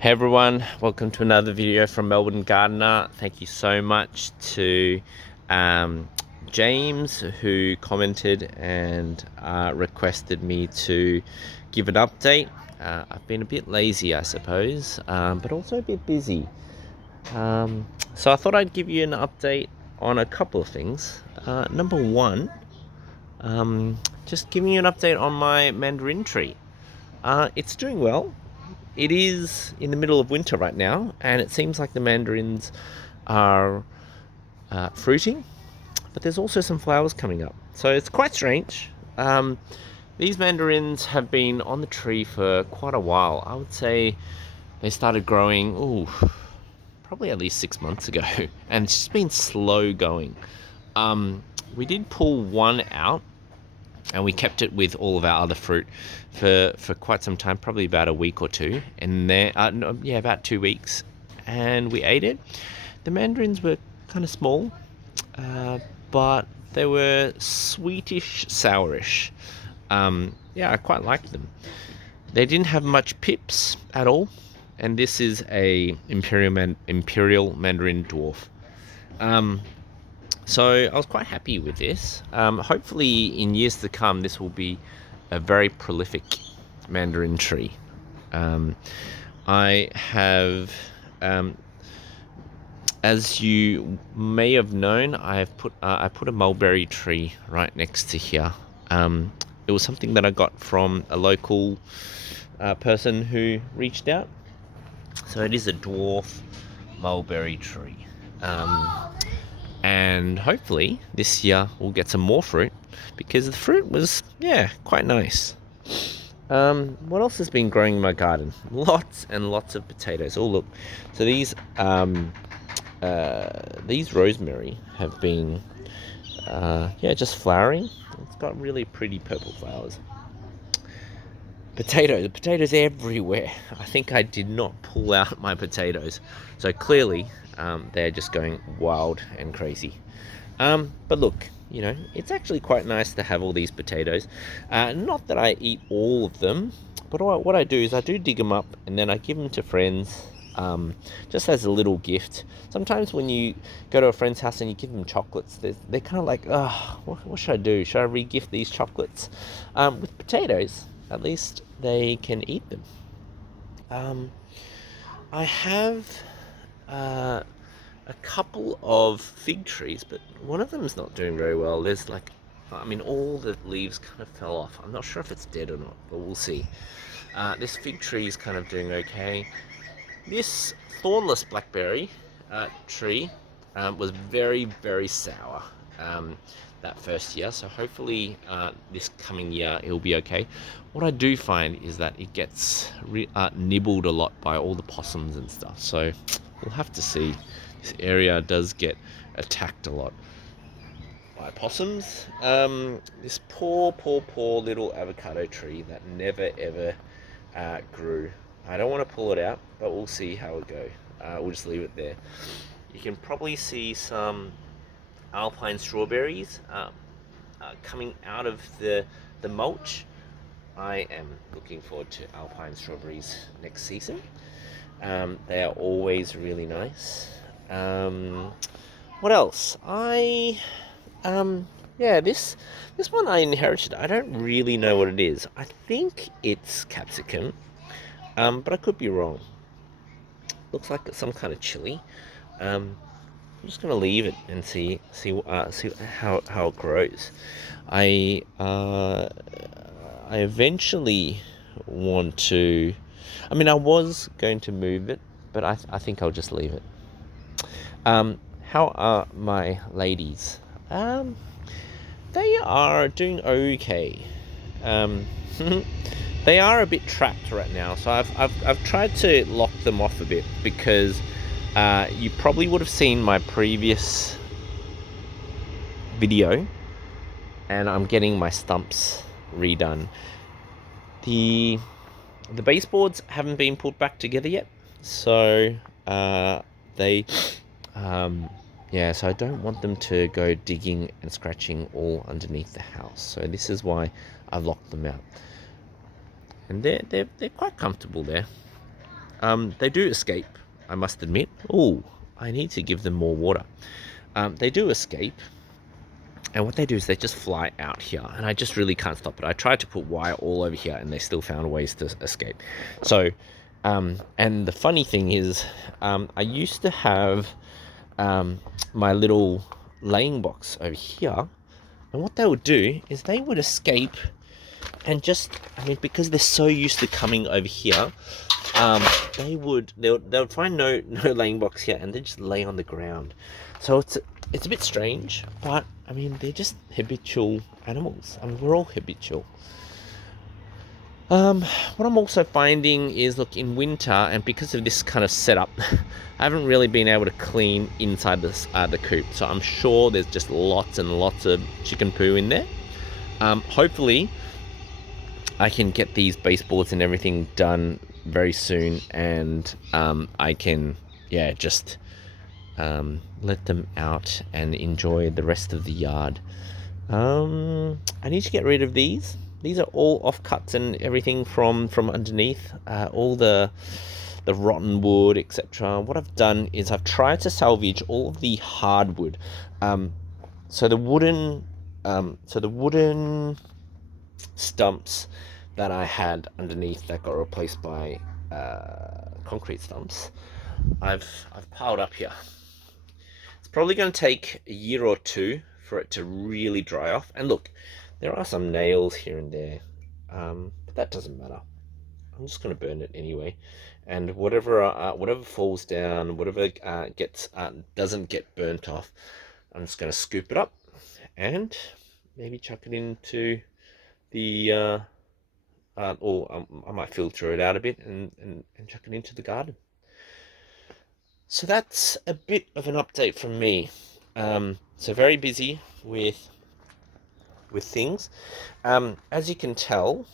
Hey everyone, welcome to another video from Melbourne Gardener. Thank you so much to um, James, who commented and requested me to give an update. I've been a bit lazy, I suppose, but also a bit busy. So I thought I'd give you an update on a couple of things. Number one, just giving you an update on my mandarin tree. It's doing well. It is in the middle of winter right now, and it seems like the mandarins are fruiting, but there's also some flowers coming up. So it's quite strange. These mandarins have been on the tree for quite a while. I would say they started growing, probably at least 6 months ago, and it's just been slow going. We did pull one out, and we kept it with all of our other fruit for quite some time, probably about a week or two, and then about 2 weeks, and we ate it. The mandarins were kind of small, but they were sweetish, sourish. I quite liked them. They didn't have much pips at all, and this is a imperial mandarin dwarf. So I was quite happy with this. Hopefully in years to come, this will be a very prolific mandarin tree. I have, as you may have known, I put a mulberry tree right next to here. It was something that I got from a local person who reached out. So it is a dwarf mulberry tree. And hopefully this year we'll get some more fruit, because the fruit was quite nice. What else has been growing in my garden? Lots and lots of potatoes. Oh look, so these rosemary have been just flowering. It's got really pretty purple flowers. Potatoes everywhere. I think I did not pull out my potatoes, so clearly they're just going wild and crazy. But look, it's actually quite nice to have all these potatoes. Not that I eat all of them, but what I do is I do dig them up and then I give them to friends, just as a little gift. Sometimes when you go to a friend's house and you give them chocolates, they're kind of like, what should I do? Should I re-gift these chocolates? With potatoes, at least they can eat them. I have a couple of fig trees, but one of them is not doing very well. There's all the leaves kind of fell off. I'm not sure if it's dead or not, but we'll see. This fig tree is kind of doing okay. This thornless blackberry tree was very, very sour that first year, so hopefully this coming year it'll be okay. What I do find is that it gets nibbled a lot by all the possums and stuff, so we'll have to see. This area does get attacked a lot by possums. This poor little avocado tree that never ever grew. I don't want to pull it out, but we'll see how it goes. We'll just leave it there. You can probably see some alpine strawberries coming out of the mulch. I am looking forward to alpine strawberries next season. They are always really nice. What else? This one I inherited. I don't really know what it is. I think it's capsicum, but I could be wrong. Looks like some kind of chili. I'm just gonna leave it and see how it grows. I eventually want to. I was going to move it, but I think I'll just leave it. How are my ladies? They are doing okay. They are a bit trapped right now, so I've tried to lock them off a bit, because you probably would have seen my previous video, and I'm getting my stumps redone. The baseboards haven't been put back together yet, so so I don't want them to go digging and scratching all underneath the house. So this is why I've locked them out, and they're quite comfortable there. They do escape, I must admit. Oh, I need to give them more water. They do escape, and what they do is they just fly out here, and I just really can't stop it. I tried to put wire all over here, and they still found ways to escape. So, and the funny thing is, I used to have my little laying box over here, and what they would do is they would escape and just, I mean, because they're so used to coming over here, they would find no laying box here, and they just lay on the ground. So it's a bit strange, but I mean, they're just habitual animals. I mean, we're all habitual. What I'm also finding is, look, in winter, and because of this kind of setup, I haven't really been able to clean inside this the coop. So I'm sure there's just lots and lots of chicken poo in there. Hopefully, I can get these baseboards and everything done very soon, and I can, yeah, just let them out and enjoy the rest of the yard. I need to get rid of these. These are all offcuts and everything from underneath, all the rotten wood, etc. What I've done is I've tried to salvage all of the hardwood. So the wooden stumps that I had underneath that got replaced by concrete stumps, I've piled up here. It's probably going to take a year or two for it to really dry off. And look, there are some nails here and there, but that doesn't matter. I'm just going to burn it anyway. And whatever falls down, whatever doesn't get burnt off, I'm just going to scoop it up and maybe chuck it into the or I might filter it out a bit and chuck it into the garden. So that's a bit of an update from me. So very busy with things. As you can tell,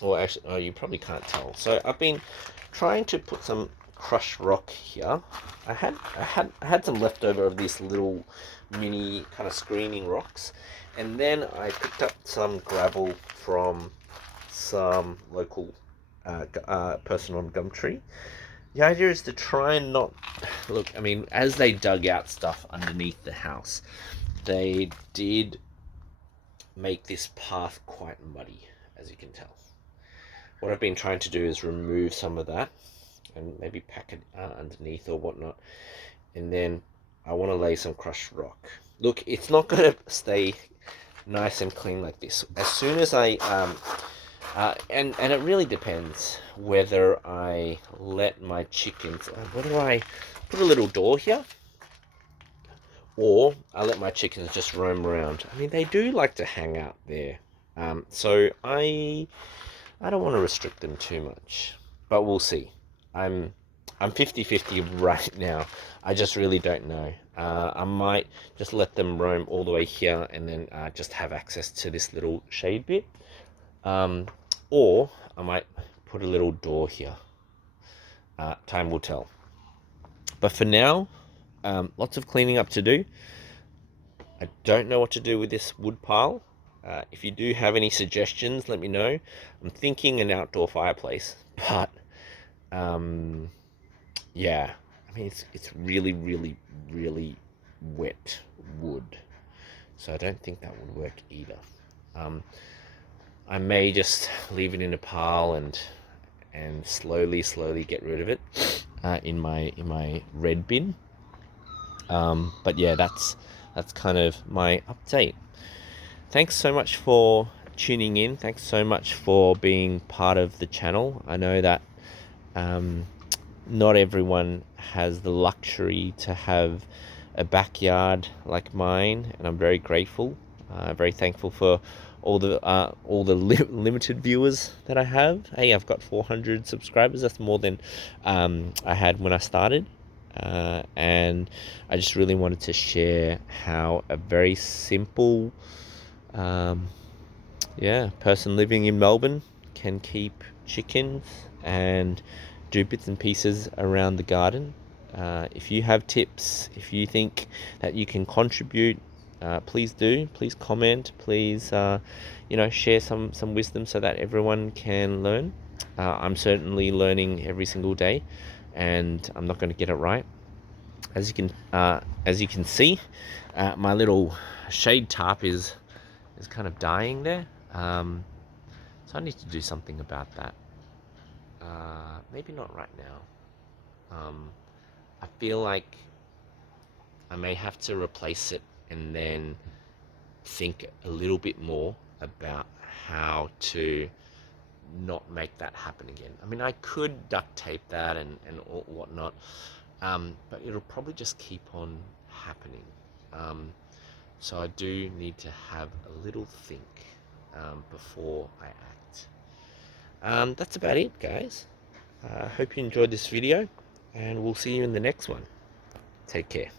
or actually, you probably can't tell. So I've been trying to put some crushed rock here. I had some leftover of these little mini kind of screening rocks, and then I picked up some gravel from some local person on Gumtree. The idea is to try and not look. I mean, as they dug out stuff underneath the house, they did make this path quite muddy, as you can tell. What I've been trying to do is remove some of that and maybe pack it underneath or whatnot, and then I want to lay some crushed rock. Look, it's not going to stay nice and clean like this. As soon as I and it really depends whether I let my chickens, whether I put a little door here or I let my chickens just roam around. I mean, they do like to hang out there, so I don't want to restrict them too much, but we'll see. I'm 50-50 right now. I just really don't know. I might just let them roam all the way here and then just have access to this little shade bit. Or I might put a little door here. Time will tell. But for now, lots of cleaning up to do. I don't know what to do with this wood pile. If you do have any suggestions, let me know. I'm thinking an outdoor fireplace, but yeah, I mean, it's really, really, really wet wood, so I don't think that would work either. I may just leave it in a pile and slowly get rid of it in my red bin. But yeah, that's kind of my update. Thanks so much for tuning in. Thanks so much for being part of the channel. I know that not everyone has the luxury to have a backyard like mine, and I'm very grateful. Very thankful for all the limited viewers that I have. Hey, I've got 400 subscribers. That's more than I had when I started. And I just really wanted to share how a very simple person living in Melbourne can keep chickens and do bits and pieces around the garden. If you have tips, if you think that you can contribute, please do. Please comment. Please, share some wisdom so that everyone can learn. I'm certainly learning every single day, and I'm not going to get it right. As you can see, my little shade tarp is kind of dying there. So I need to do something about that. Maybe not right now. I feel like I may have to replace it and then think a little bit more about how to not make that happen again. I mean, I could duct tape that and whatnot, but it'll probably just keep on happening. So I do need to have a little think before I act. That's about it, guys. I hope you enjoyed this video, and we'll see you in the next one. Take care.